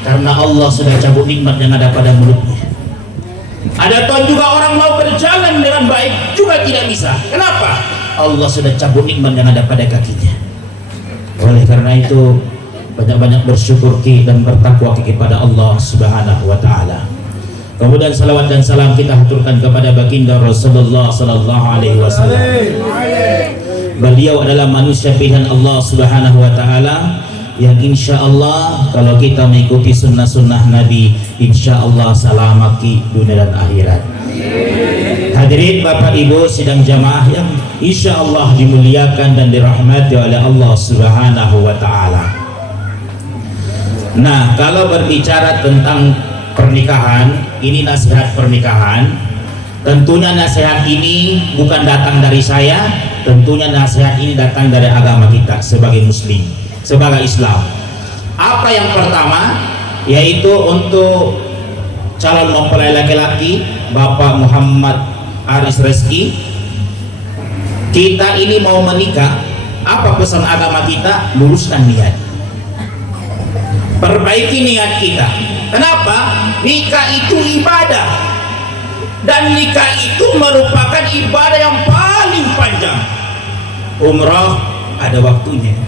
Karena Allah sudah cabut nikmat yang ada pada mulutnya. Ada toh juga orang mau berjalan dengan baik juga tidak bisa. Kenapa? Allah sudah cabut nikmat yang ada pada kakinya. Oleh karena itu banyak-banyak bersyukur dan bertakwa kepada Allah Subhanahu wa taala. Kemudian salawat dan salam kita haturkan kepada baginda Rasulullah sallallahu alaihi wasallam. Beliau adalah manusia pilihan Allah Subhanahu wa taala yang insya Allah kalau kita mengikuti sunnah-sunnah Nabi, insya Allah selamat di dunia dan akhirat. Hadirin Bapak Ibu sidang jamaah yang insya Allah dimuliakan dan dirahmati oleh Allah Subhanahu wa taala. Nah, kalau berbicara tentang pernikahan, ini nasihat pernikahan. Tentunya nasihat ini bukan datang dari saya, tentunya nasihat ini datang dari agama kita sebagai muslim, sebagai Islam. Apa yang pertama? Yaitu untuk calon mempelai laki-laki Bapak Muhammad Aris Reski. Kita ini mau menikah, apa pesan agama kita? Luruskan niat, perbaiki niat kita. Kenapa? Nikah itu ibadah, dan nikah itu merupakan ibadah yang paling panjang. Umrah ada waktunya,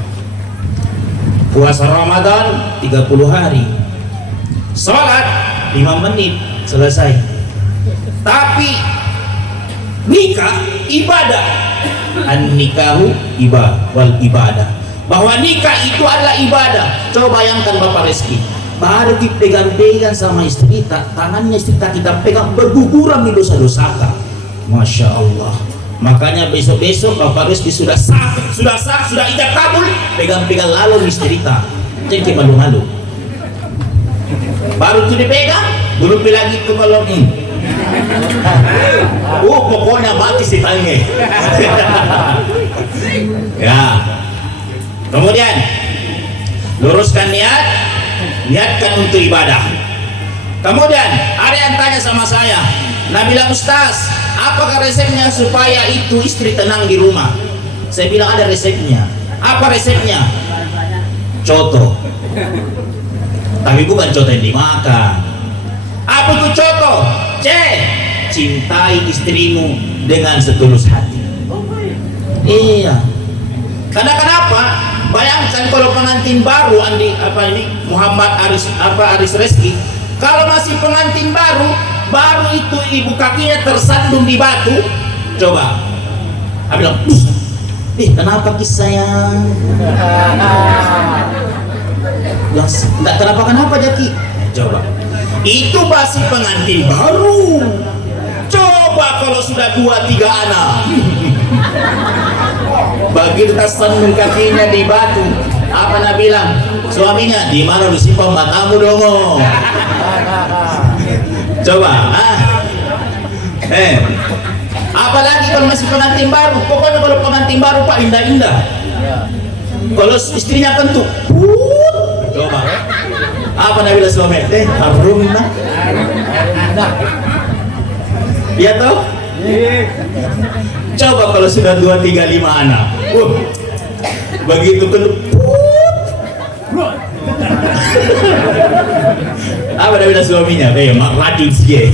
puasa Ramadan 30 hari, sholat 5 menit selesai. Tapi nikah ibadah, an-nikahu ibadah, bahwa nikah itu adalah ibadah. Coba bayangkan Bapak Reski, baru dipegang-pegang sama istri, tangannya istri kita pegang, berguguran di dosa-dosa. Masya Allah. Makanya besok-besok Bapak Reski sudah sah, sudah ijab kabul, pegang-pegang lalu istri kita, cengki malu-malu. Baru itu dipegang, belum lagi ke kalau pokoknya mati si tangnya. Ya. Kemudian luruskan niat, niatkan untuk ibadah. Kemudian ada yang tanya sama saya, Nabila Ustaz, apakah resepnya supaya itu istri tenang di rumah? Saya bilang ada resepnya. Apa resepnya? Coto. Tapi bukan coto yang dimakan. Apa itu coto? Cintai istrimu dengan setulus hati. Iya. Karena kenapa? Bayangkan kalau pengantin baru Muhammad Aris Reski, kalau masih pengantin baru itu ibu kakinya tersandung di batu. Coba, aku bilang, kenapa sayang? Enggak kenapa Jaki. Coba, itu masih pengantin baru. Coba kalau sudah 2-3 anak, begitu tersandung kakinya di batu, apa nak bilang? Suaminya, di mana lu simpan matamu dong? Coba, apalagi kalau masih pengantin baru. Pokoknya kalau pengantin baru Pak indah-indah. Kalau istrinya kentut, coba, apa nak bilang suami? Harumna. Iya toh? Coba kalau sudah 2-3-5 anak, begitu kentut, apa dia bilang suaminya? Mak rajin sih.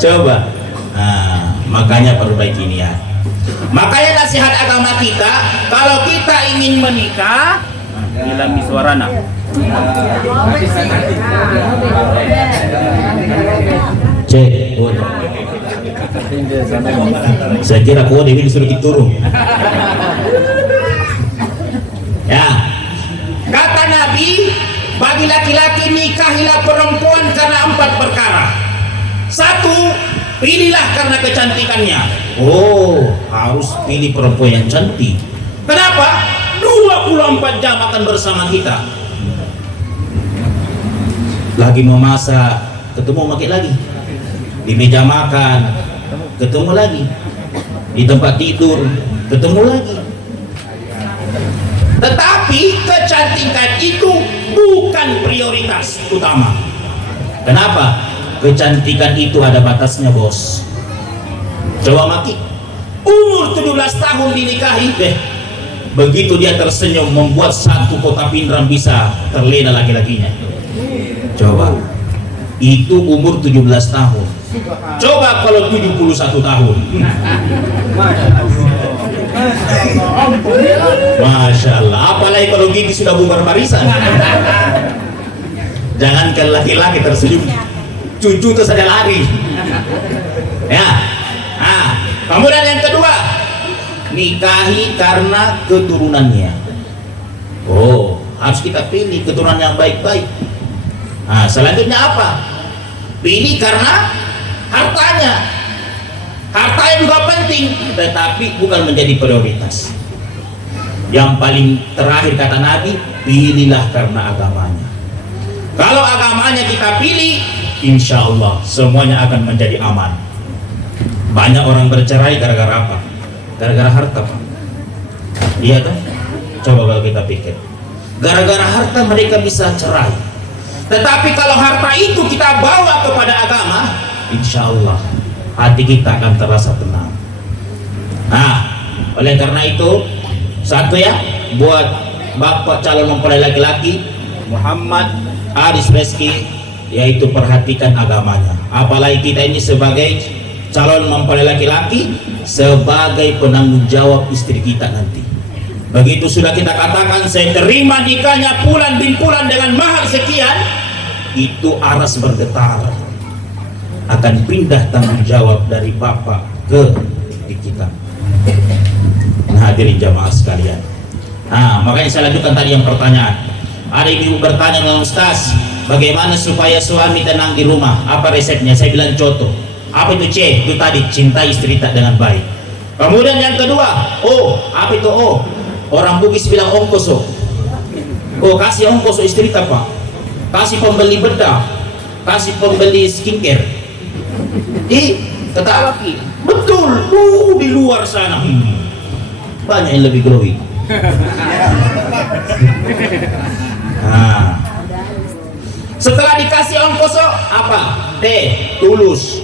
Coba. Nah, makanya perbaiki niat. Makanya nasihat agama kita, kalau kita ingin menikah, ilami suarana. Cek. Saya kira kode ini disuruh turun. Ya. Kata Nabi, bagi laki-laki nikahilah perempuan karena 4 perkara. 1, pilihlah karena kecantikannya. Harus pilih perempuan yang cantik. Kenapa? 24 jam akan bersama kita. Lagi mau masak, ketemu makin lagi. Di meja makan, ketemu lagi. Di tempat tidur, ketemu lagi. Tetapi kecantikan itu bukan prioritas utama. Kenapa? Kecantikan itu ada batasnya, bos. Coba maki, umur 17 tahun dinikahi, Begitu dia tersenyum, membuat satu kota Pindrang bisa terlena laki-lakinya. Coba, itu umur 17 tahun. Coba kalau 71 tahun. Masya Allah. Apalagi kalau gigi sudah bubar barisan. Jangankan laki-laki tersenyum, cucu itu saja lari. Ya. Nah, kemudian yang kedua, nikahi karena keturunannya. Oh, harus kita pilih keturunan yang baik-baik. Nah, selanjutnya apa? Pilih karena hartanya. Hartanya juga penting, tetapi bukan menjadi prioritas. Yang paling terakhir kata Nabi, pilihlah karena agamanya. Kalau agamanya kita pilih, insya Allah semuanya akan menjadi aman. Banyak orang bercerai gara-gara apa? Gara-gara harta. Iya kan? Coba kalau kita pikir, gara-gara harta mereka bisa cerai. Tetapi kalau harta itu kita bawa kepada agama, insya Allah hati kita akan terasa tenang. Nah, oleh karena itu, satu ya, buat bapak calon mempelai laki-laki Muhammad Aris Reski, yaitu perhatikan agamanya. Apalagi kita ini sebagai calon mempelai laki-laki, sebagai penanggung jawab istri kita nanti. Begitu sudah kita katakan saya terima nikahnya Fulan bin Fulan dengan mahar sekian, itu aras bergetar, akan pindah tanggung jawab dari bapak ke istri kita. Nah, hadirin jamaah sekalian. Nah, makanya saya lanjutkan tadi yang pertanyaan. Ada ibu bertanya dengan Ustaz, bagaimana supaya suami tenang di rumah? Apa resepnya? Saya bilang contoh. Apa itu C? Itu tadi, cinta istri tak dengan baik. Kemudian yang kedua, oh, apa itu oh? Orang Bugis bilang ongkos oh. Oh, kasih ongkos istri tak pak? Kasih pembeli bedah, kasih pembeli skincare. Kata laki, betul, di luar sana banyak yang lebih glowing. Nah, setelah dikasih ongkos apa? Tulus.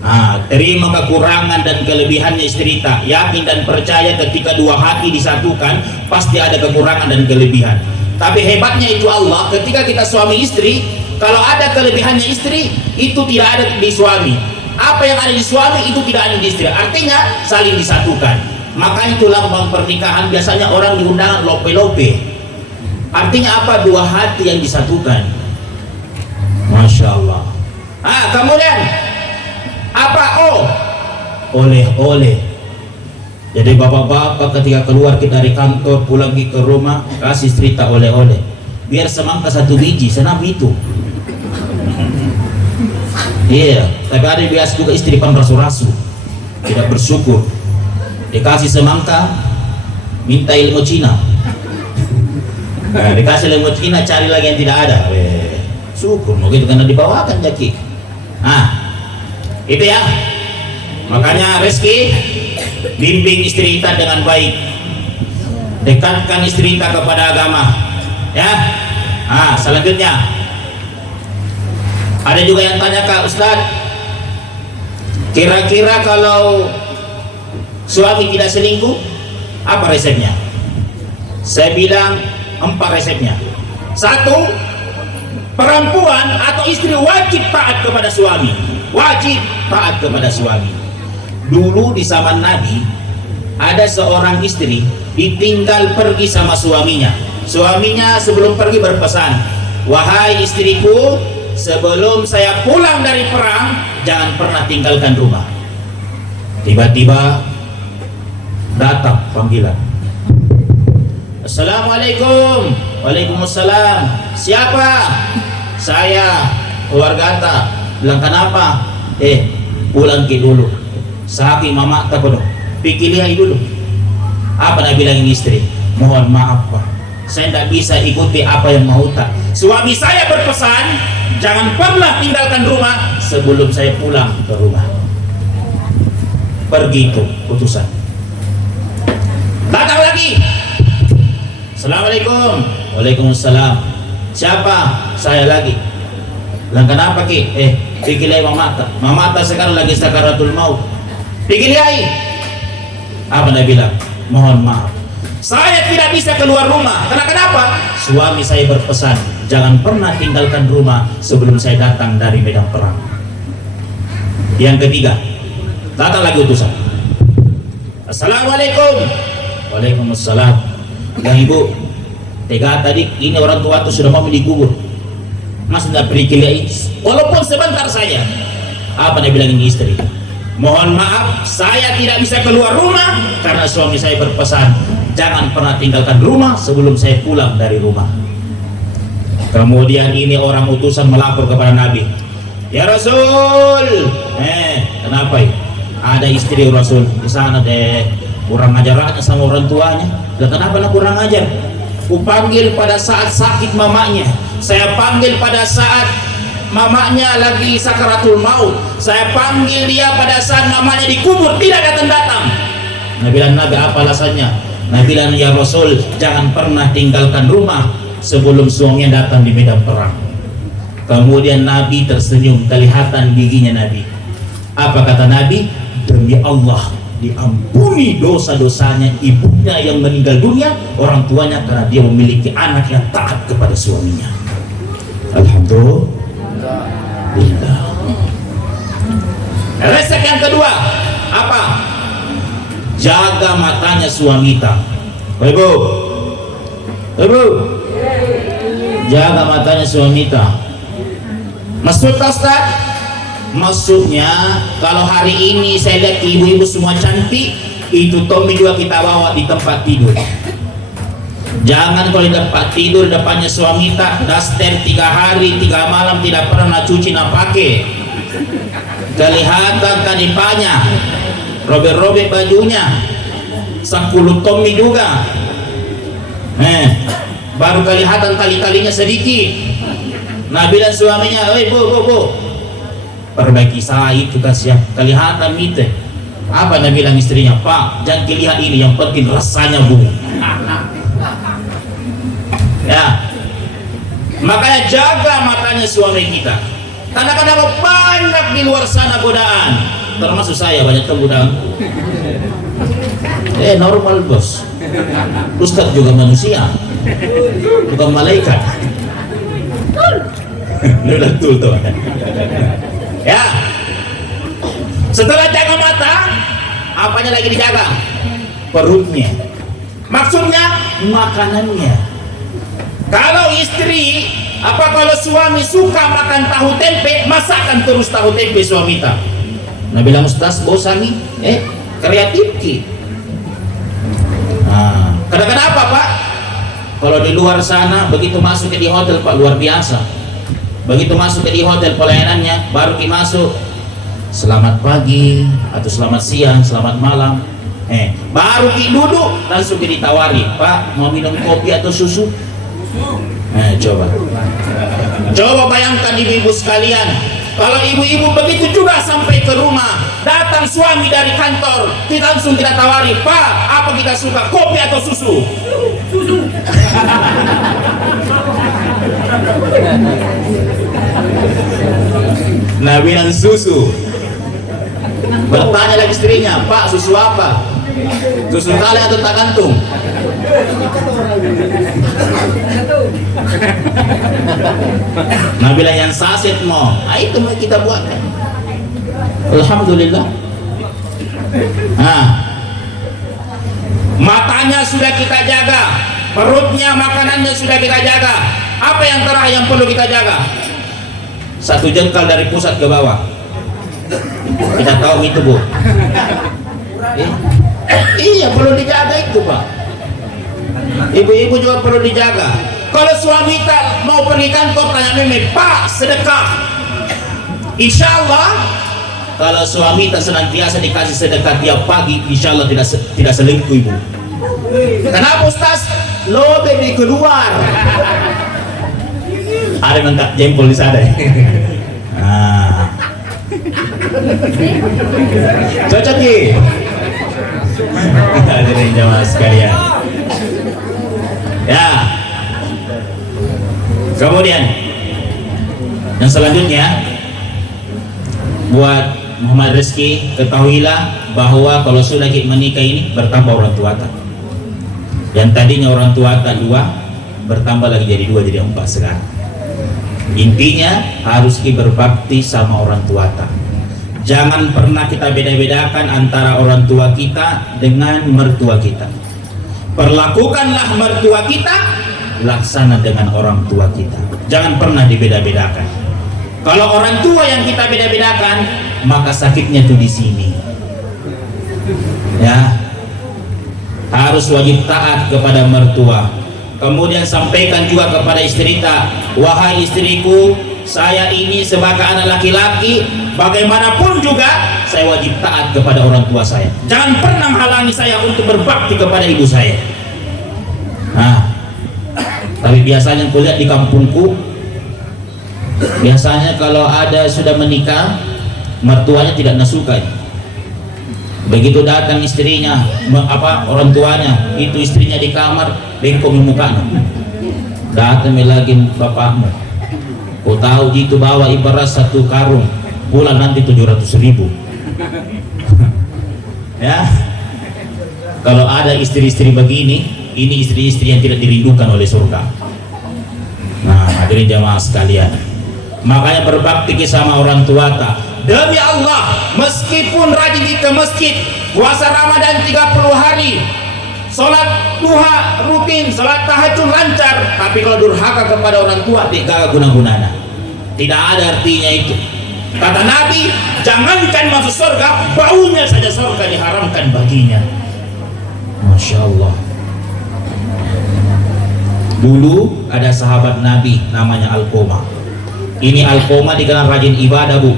Nah, terima kekurangan dan kelebihannya istri tak. Yakin dan percaya ketika dua hati disatukan, pasti ada kekurangan dan kelebihan. Tapi hebatnya itu Allah, ketika kita suami istri, kalau ada kelebihannya istri, itu tidak ada di suami. Apa yang ada di suami itu tidak ada di istri. Artinya saling disatukan. Maka itu lambang pernikahan, biasanya orang di undangan lope-lope. Artinya apa? Dua hati yang disatukan. Masya Allah. Kemudian apa? Oleh-oleh. Jadi bapak-bapak ketika keluar kita dari kantor, pulang ke rumah, kasih istri tak oleh-oleh. Biar semangka satu biji, senam itu. Iya, tapi ada biasa juga istri rasu-rasu, tidak bersyukur. Dikasih semangka, minta ilmu Cina. Nah, dikasih ilmu Cina, cari lagi yang tidak ada. Syukur, begitu karena dibawakan jaki. Itu ya. Makanya Reski, bimbing istri kita dengan baik, dekatkan istri kita kepada agama. Ya. Selanjutnya, ada juga yang tanya Kak Ustadz, kira-kira kalau suami tidak selingkuh, apa resepnya? Saya bilang 4 resepnya. 1, perempuan atau istri wajib taat kepada suami. Wajib taat kepada suami. Dulu di zaman Nabi, ada seorang istri ditinggal pergi sama suaminya. Suaminya sebelum pergi berpesan, wahai istriku, sebelum saya pulang dari perang, jangan pernah tinggalkan rumah. Tiba-tiba datang panggilan. Assalamualaikum. Waalaikumsalam. Siapa? Saya, keluarga ta. Bilang kenapa? Pulang ke dulu. Saking mama tak penuh. Pikir lihat dulu. Apa nak bilang istri? Mohon maaf pak, saya tidak bisa ikuti apa yang mau tak. Suami saya berpesan, jangan pernah tinggalkan rumah sebelum saya pulang ke rumah. Pergi itu putusan. Datang lagi. Assalamualaikum. Waalaikumsalam. Siapa? Saya lagi. Bilang kenapa ki? Pikirlah mama tak sekarang lagi sakaratul maut. Pikirlah. Apa dia bilang? Mohon maaf, Saya tidak bisa keluar rumah. Karena kenapa? Suami saya berpesan, jangan pernah tinggalkan rumah sebelum saya datang dari medan perang. Yang ketiga, datang lagi utusan. Assalamualaikum. Waalaikumsalam. Bilang, ibu, tega tadi ini orang tua tuh sudah mau dikubur. Mas tidak beri kiai, walaupun sebentar saja. Apa dia bilang ini istri? Mohon maaf, saya tidak bisa keluar rumah karena suami saya berpesan, jangan pernah tinggalkan rumah sebelum saya pulang dari rumah. Kemudian ini orang utusan melapor kepada Nabi. Ya Rasul, kenapa ya? Ada istri Rasul di sana deh, kurang ajar sama orang tuanya. Dan kenapa nak kurang ajar? Kupanggil pada saat sakit mamanya, saya panggil pada saat mamanya lagi sakaratul maut, saya panggil dia pada saat mamanya dikubur, tidak datang-datang. Nabi bilang, Nabi apa alasannya? Nabi bilang, ya Rasul, jangan pernah tinggalkan rumah sebelum suaminya datang di medan perang. Kemudian Nabi tersenyum, kelihatan giginya Nabi. Apa kata Nabi? Demi Allah, diampuni dosa-dosanya ibunya yang meninggal dunia, orang tuanya, karena dia memiliki anak yang taat kepada suaminya. Alhamdulillah. Resep yang kedua apa? Jaga matanya suamita. Ibu, ibu, jaga matanya suamita. Maksud Ustaz? Maksudnya kalau hari ini saya lihat ibu-ibu semua cantik, itu Tommy juga kita bawa di tempat tidur. Jangan kalau di tempat tidur depannya suamita, daster 3 hari 3 malam tidak pernah cuci nak pakai, kelihatan kanipanya, robek-robek bajunya, sakulut Tommy juga, baru kelihatan tali-talinya sedikit. Nah bilang suaminya, bu, perbaiki saya itu kasih kelihatan gitu. Apa Nabi bilang istrinya? Pak, jangan lihat ini, yang penting rasanya bu. Ya, makanya jaga matanya suami kita. Karena kadang banyak di luar sana godaan, termasuk saya banyak godaan. Normal bos. Ustadz juga manusia, bukan malaikat. Udah tuh. Ya, setelah jaga mata, apanya lagi dijaga? Perutnya. Maksudnya makanannya. Kalau istri, kalau suami suka makan tahu tempe, masakan terus tahu tempe suamita. Nah bilang Ustaz, bosan nih, kreatif ki. Nah, kadang-kadang apa Pak? Kalau di luar sana, begitu masuk ke di hotel Pak, luar biasa. Begitu masuk ke di hotel pelayanannya, baru masuk, selamat pagi atau selamat siang, selamat malam. Baru duduk langsung ditawari, Pak mau minum kopi atau susu? Coba bayangkan ibu-ibu sekalian, kalau ibu-ibu begitu juga sampai ke rumah, datang suami dari kantor, kita langsung kita tawari, Pak apa kita suka, kopi atau susu? Nah bilang susu. Bertanya lagi istrinya, Pak susu apa? Susu tali atau tak kantung? Nah bilang yang saset mau, itu mau kita buat. Alhamdulillah. Nah, matanya sudah kita jaga, perutnya, makanannya sudah kita jaga. Apa yang terakhir yang perlu kita jaga? 1 jengkal dari pusat ke bawah. Kita tahu itu bu. Iya perlu dijaga itu Pak. Ibu-ibu juga perlu dijaga. Kalau suami tak mau pergi kantor, tanya Meme, Pak sedekah. Insya Allah kalau suami tak senantiasa dikasih sedekah tiap pagi, insya Allah tidak selingkuh ibu. Kenapa Ustaz? Lobe di keluar. Ada mengangkat jempol di sana. Nah. Cocok ya? Hadirin jamaah sekalian. Ya. Kemudian yang selanjutnya, buat Muhammad Rizki, ketahuilah bahwa kalau sudah menikah ini bertambah orang tua. Yang tadinya orang tua tak 2 bertambah lagi jadi 2, jadi 4 sekarang. Intinya harus kita berbakti sama orang tua tak. Jangan pernah kita beda-bedakan antara orang tua kita dengan mertua kita. Perlakukanlah mertua kita laksana dengan orang tua kita. Jangan pernah dibeda-bedakan. Kalau orang tua yang kita beda-bedakan, maka sakitnya tuh di sini. Ya, harus wajib taat kepada mertua. Kemudian sampaikan juga kepada istri kita, wahai istriku, saya ini sebagai anak laki-laki, bagaimanapun juga saya wajib taat kepada orang tua saya. Jangan pernah menghalangi saya untuk berbakti kepada ibu saya. Nah, tapi biasanya kulihat di kampungku, biasanya kalau ada sudah menikah, mertuanya tidak nasuka. Begitu datang istrinya, orang tuanya, itu istrinya di kamar, bengkok muka. Datang lagi bapakmu, kau tahu itu bawa ibarat 1 karung, bulan nanti 700.000. Ya, kalau ada istri-istri begini, ini istri-istri yang tidak dirindukan oleh surga. Nah, hadirin jamaah sekalian, makanya berbakti sama orang tua tak. Demi Allah, meskipun rajin ke masjid, puasa Ramadan 30 hari, sholat duha rutin, sholat tahajud lancar, tapi kalau durhaka kepada orang tua, tidak guna-gunanya. Tidak ada artinya itu. Kata Nabi, jangankan masuk surga, baunya saja surga diharamkan baginya. Masya Allah. Dulu ada sahabat Nabi namanya Alqamah. Ini Alqamah dikenal rajin ibadah, Bu.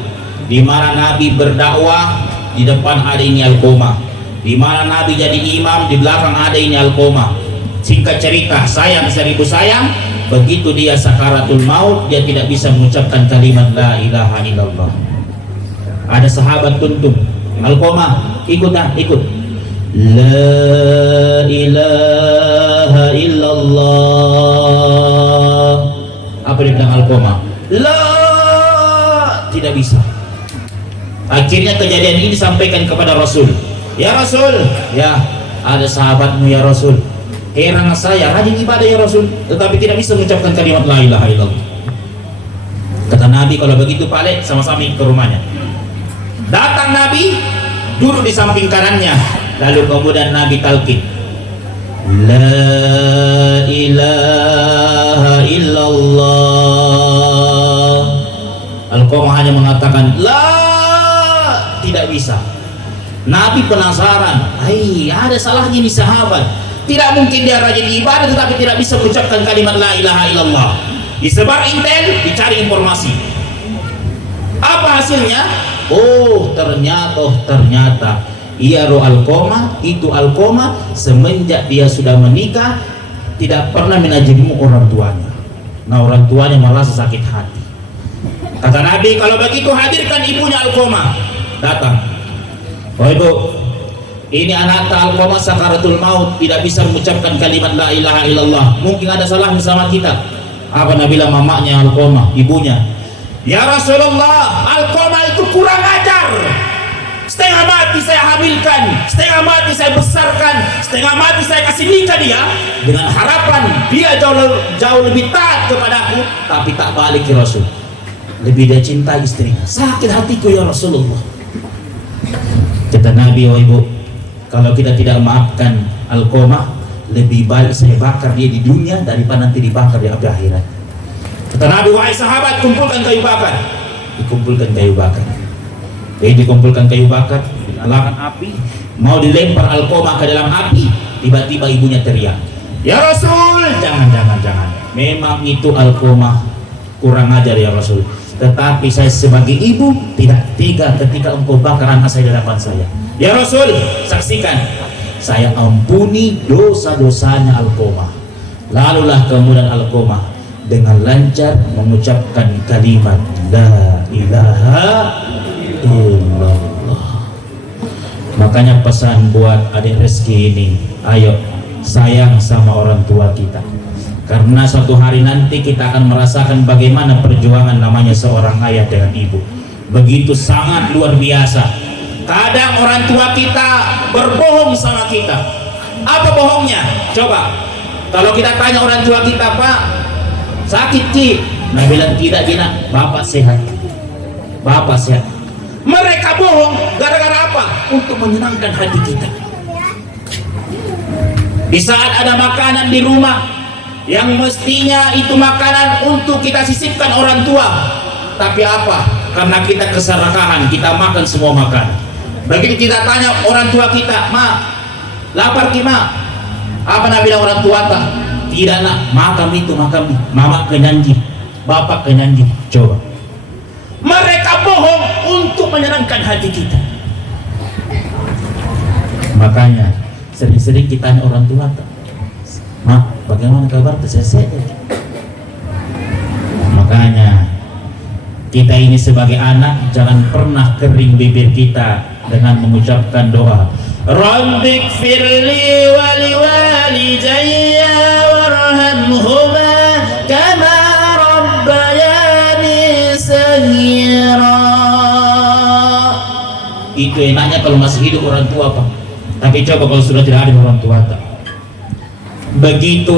Di mana Nabi berdakwah, di depan ada ini Alqamah. Di mana Nabi jadi imam, di belakang ada ini Alqamah. Singkat cerita, sayang 1000 sayang, begitu dia sakaratul maut, dia tidak bisa mengucapkan kalimat la ilaha illallah. Ada sahabat tuntun, Alqamah, ikut. La ilaha illallah. Apa dia bilang Alqamah? La, tidak bisa. Akhirnya kejadian ini disampaikan kepada Rasul. Ya Rasul, ya ada sahabatmu ya Rasul, heran saya rajin ibadah ya Rasul, tetapi tidak bisa mengucapkan kalimat la ilaha illallah. Kata Nabi, kalau begitu Pak, sama-sama ke rumahnya. Datang Nabi, duduk di samping kanannya, lalu kemudian Nabi talqin, la ilaha illallah. Alqamah hanya mengatakan la, tidak bisa. Nabi penasaran, ada salahnya nih sahabat, tidak mungkin dia rajin ibadah tetapi tidak bisa mengucapkan kalimat la ilaha illallah. Disebar intel, dicari informasi. Apa hasilnya? Oh, ternyata ia Alqamah, itu Alqamah semenjak dia sudah menikah tidak pernah menajimu orang tuanya. Nah, orang tuanya merasa sakit hati. Kata Nabi, kalau begitu hadirkan ibunya Alqamah. Datang. Oh ibu, ini anak Alqamah sakaratul maut, tidak bisa mengucapkan kalimat la ilaha illallah. Mungkin ada salah bersama kita. Apa Nabi bilang mamanya Alqamah, ibunya? Ya Rasulullah, Alqamah itu kurang ajar. Setengah mati saya hamilkan, setengah mati saya besarkan, setengah mati saya kasih nikah dia dengan harapan dia jauh lebih taat kepadaku, tapi tak balik ke Rasul. Lebih dia cinta istrinya. Sakit hatiku ya Rasulullah. Kata Nabi, oh ibu, kalau kita tidak maafkan Alqamah, lebih baik saya bakar dia di dunia daripada nanti dibakar di api akhirat. Kata Nabi, wahai sahabat, kumpulkan kayu bakar. Dikumpulkan kayu bakar. Dikumpulkan kayu bakar, dinyalakan api, mau dilempar Alqamah ke dalam api, tiba-tiba ibunya teriak, ya Rasul, jangan. Memang itu Alqamah kurang ajar ya Rasul, tetapi saya sebagai ibu tidak tega ketika engkau bakar anak saya di hadapan saya. Ya Rasul, saksikan, saya ampuni dosa-dosanya Alqamah. Lalulah kemudian Alqamah dengan lancar mengucapkan kalimat la ilaha illallah. Makanya pesan buat adik Reski ini, ayo sayang sama orang tua kita, karena suatu hari nanti kita akan merasakan bagaimana perjuangan namanya seorang ayah dengan ibu. Begitu sangat luar biasa. Kadang orang tua kita berbohong sama kita, Apa bohongnya? Coba. Kalau kita tanya orang tua kita, Pak, sakit Ki? Nah bilang tidak Dina, Bapak sehat. Bapak sehat. Mereka bohong gara-gara apa? Untuk menyenangkan hati kita. Di saat ada makanan di rumah yang mestinya itu makanan untuk kita sisipkan orang tua, tapi apa? Karena kita keserakahan, kita makan semua makan. Begitu kita tanya orang tua kita, Ma, lapar Ki Ma? Apa nak bilang orang tua tak? Tidak nak, makan itu makan. Mama kenyanji, bapak kenyanji. Coba. Mereka bohong untuk menyenangkan hati kita. Makanya sering-sering kita tanya orang tua tak? Ma, bagaimana kabar? Sehat. Makanya kita ini sebagai anak jangan pernah kering bibir kita dengan mengucapkan doa. Rabbik firli wali walidayya warhamhuma kama rabbayani saghira. Itu enaknya kalau masih hidup orang tua, Pak. Tapi coba kalau sudah tidak ada orang tua, tak? Begitu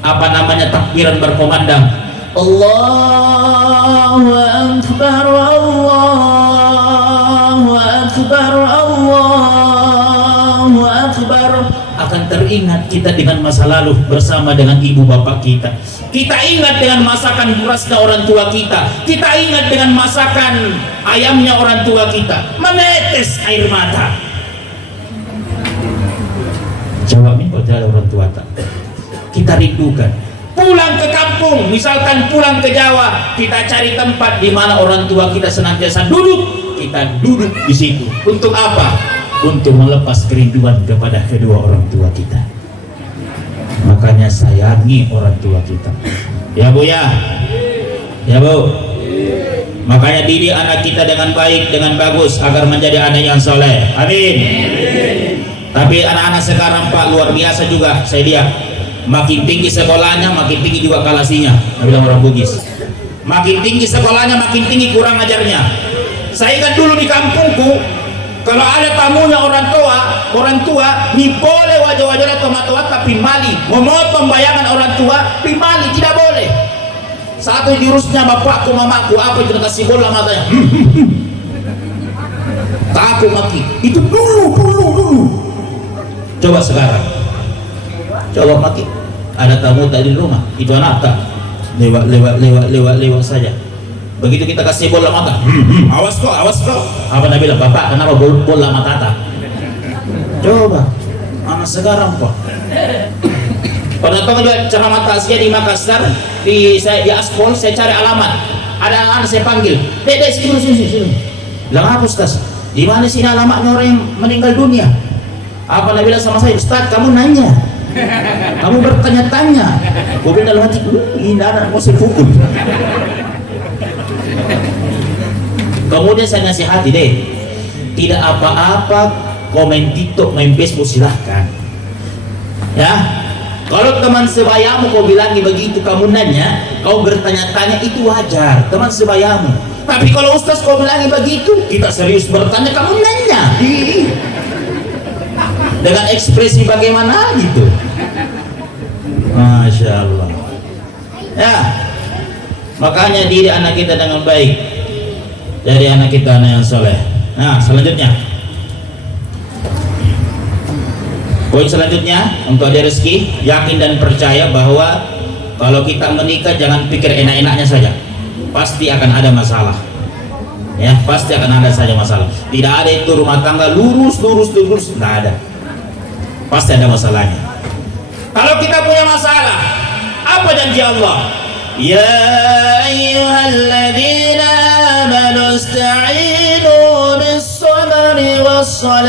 apa namanya takbiran berkumandang, Allahu Akbar, Allahu Akbar, Allahu Akbar, akan teringat kita dengan masa lalu bersama dengan ibu bapak kita. Kita ingat dengan masakan burasnya orang tua kita. Kita ingat dengan masakan ayamnya orang tua kita. Menetes air mata. Jawab ini kalau tidak ada orang tua tak? Kita rindukan. Pulang ke kampung, misalkan pulang ke Jawa, kita cari tempat di mana orang tua kita senantiasa duduk. Kita duduk di situ. Untuk apa? Untuk melepas kerinduan kepada kedua orang tua kita. Makanya sayangi orang tua kita. Ya Bu ya? Ya Bu? Makanya didik anak kita dengan baik, dengan bagus agar menjadi anak yang soleh. Amin. Tapi anak-anak sekarang Pak luar biasa juga, saya lihat makin tinggi sekolahnya makin tinggi juga kalasinya. Bilang orang Bugis, makin tinggi sekolahnya makin tinggi kurang ajarnya. Saya ingat dulu di kampungku, kalau ada tamunya orang tua ni boleh wajah-wajahnya tua tapi mali memotong bayangan orang tua pimali, tidak boleh. Satu jurusnya bapakku mamaku apa itu kasih bola matanya. Tak aku maki itu dulu. Coba sekarang, coba maki ada tamu tadi di rumah, itu anak tak lewat saja. Begitu kita kasih bola mata, awas kok. Apa Nabi bilang, Bapak kenapa bola mata tak? Coba, anak sekarang kok. Pada tahun juga ceramah takziah di Makassar, di Aspol, saya cari alamat. Ada anak saya panggil, Dek, sini. Bilang apa Ustaz? Di mana sih alamatnya orang yang meninggal dunia? Apa Nabi bilang sama saya, Ustaz kamu nanya, kamu bertanya-tanya. Gue bilang dalam hati, ini anak mau saya pukul. Kemudian saya nasihati deh, tidak apa-apa komen TikTok, main Facebook silahkan. Ya, kalau teman sebayamu kau bilangi begitu, kamu nanya, kau bertanya-tanya itu wajar, teman sebayamu. Tapi kalau Ustaz kau bilangi begitu, kita serius bertanya, kamu nanya. Dengan ekspresi bagaimana gitu. Masya Allah. Ya, makanya didik anak kita dengan baik. Jadi anak kita anak yang soleh. Nah, selanjutnya, poin selanjutnya untuk ada rezeki, yakin dan percaya bahwa kalau kita menikah jangan pikir enak-enaknya saja. Pasti akan ada masalah. Ya, pasti akan ada saja masalah. Tidak ada itu rumah tangga lurus, tidak ada. Pasti ada masalahnya. Kalau kita punya masalah, apa janji Allah? Ya ayyuhalladzina amanu ista'inu bis-sabri was-salah.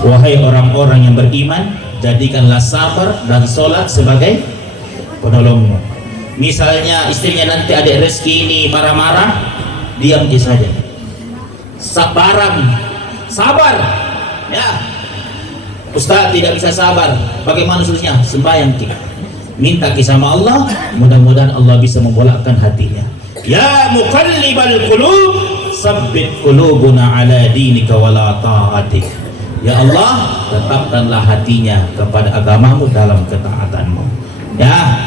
Wahai orang-orang yang beriman, jadikanlah sabar dan sholat sebagai penolongmu. Misalnya istrinya nanti adik rezeki ini marah-marah, diam saja. Sabar ya. Ustaz tidak bisa sabar, bagaimana solusinya? Sembahyang kita, minta sama Allah, mudah-mudahan Allah bisa membolakkan hatinya. Ya muqallibal qulub sabbit qulubuna ala dinika wala ta'atik. Ya Allah, tetapkanlah hatinya kepada agamamu dalam ketaatanmu. Ya,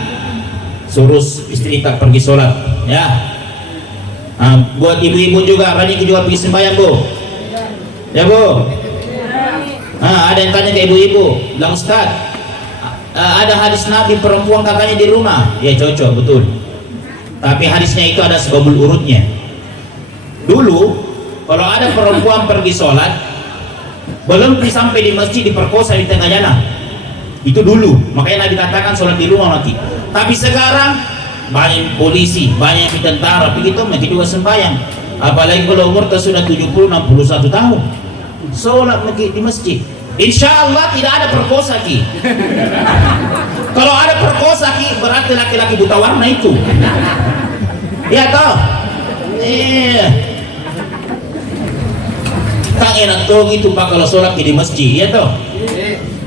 suruh istri tak pergi sholat. Ya, buat ibu-ibu juga, banyak juga pergi sembahyang, Bu. Ya, Bu. Ada yang tanya ke ibu-ibu, bilang, Ustaz, ada hadis Nabi perempuan kakaknya di rumah. Ya, cocok, betul. Tapi hadisnya itu ada sebabul urutnya. Dulu, kalau ada perempuan pergi sholat, belum sampai di masjid diperkosa di tengah jalan. Itu dulu, makanya Nabi katakan sholat di rumah mati. Tapi sekarang banyak polisi, banyak tentara, begitu mati juga sembahyang. Apalagi kalau umur sudah 70-61 tahun, sholat di masjid. Insya Allah tidak ada perkosa ki. Kalau ada perkosa ki, berarti laki-laki buta warna itu. Ya toh? Kan enak tuh gitu Pak kalau sholat di masjid, ya toh?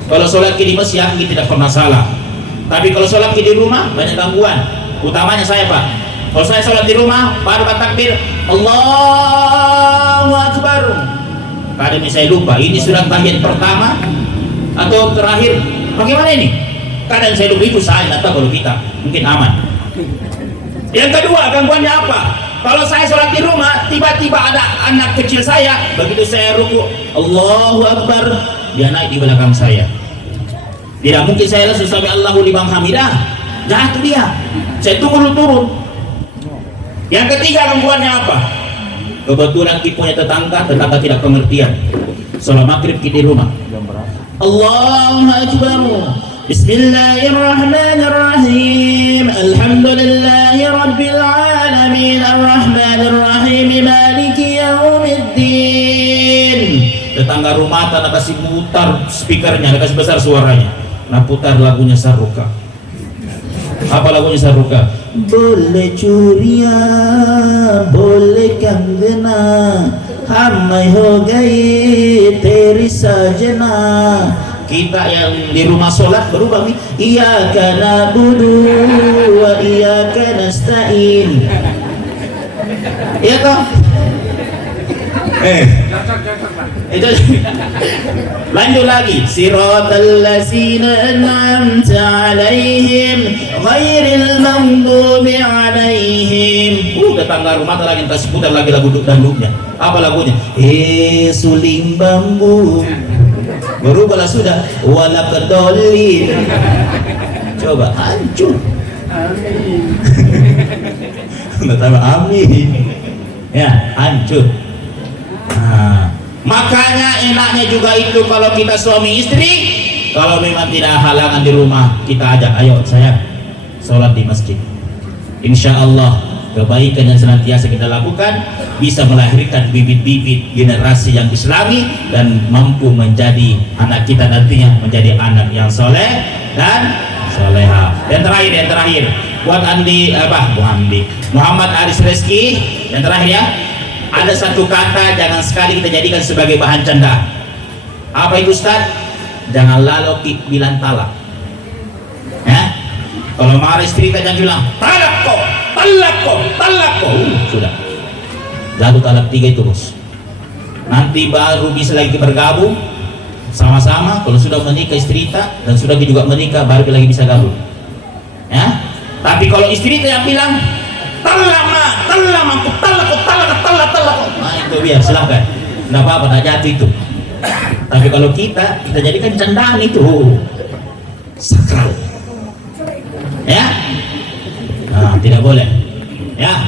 Kalau sholat di masjid kita tidak pernah salah. Tapi kalau sholat di rumah banyak gangguan. Utamanya saya Pak. Kalau saya sholat di rumah, baru takbir, Allahu Akbar. Kadang saya lupa, ini sudah tahiyat pertama atau terakhir. Bagaimana ini? Kadang saya lupa, itu saya atau kalau kita mungkin aman. Yang kedua, gangguannya apa? Kalau saya sholat di rumah, tiba-tiba ada anak kecil saya, begitu saya ruku, Allahu Akbar, dia naik di belakang saya. Tidak mungkin saya langsung sampai Allahu liman hamidah, jatuh dia. Saya turun. Yang ketiga, gangguannya apa? Kebetulan kita punya tetangga tidak pengertian. Sholat maghrib kita di rumah, Allahu Akbar, Bismillahirrahmanirrahim, Alhamdulillahi Rabbil Alamin, Ar-Rahmanirrahim, Maliki Yaumiddin. Tetangga rumah tak kasih putar speakernya, kasih besar suaranya. Nah putar lagunya Saruka. Apa lagunya Saruka? Boleh curia, boleh kanggena, hamai ho gaye teri sajana. Kita yang di rumah sholat berubah nih, iyyaka na'budu wa iyyaka nasta'in. Iya toh? Itu lanjut lagi, siratal ladzina an'amta 'alaihim ghairil maghdubi 'alaihim. Tetangga rumah lagi kasih putar lagi lagu dangdutnya. Apa lagunya? Suling bambu. Berubahlah sudah, wala kedolin. Coba hancur. Amin. Amin. Ya, hancur. Nah, makanya enaknya juga itu kalau kita suami istri, kalau memang tidak halangan di rumah, kita ajak, ayo sayang, sholat di masjid. Insya Allah kebaikan yang senantiasa kita lakukan bisa melahirkan bibit-bibit generasi yang islami dan mampu menjadi anak kita nantinya menjadi anak yang soleh dan soleha. Yang terakhir buat Muhammad Aris Reski, yang terakhir ya, ada satu kata jangan sekali kita jadikan sebagai bahan canda. Apa itu Ustaz? Jangan lalu bilang talak ya. Kalau marah istri kita jangan bilang talak kok, sudah jatuh talak 3 itu bos. Nanti baru bisa lagi bergabung sama-sama. Kalau sudah menikah istri kita dan sudah juga menikah baru lagi bisa gabung ya. Tapi kalau istri kita yang bilang talak, nah itu biar silahkan, nggak apa-apa, nggak jatuh itu. Tapi kalau kita jadikan candaan itu sakral ya, nah tidak boleh ya.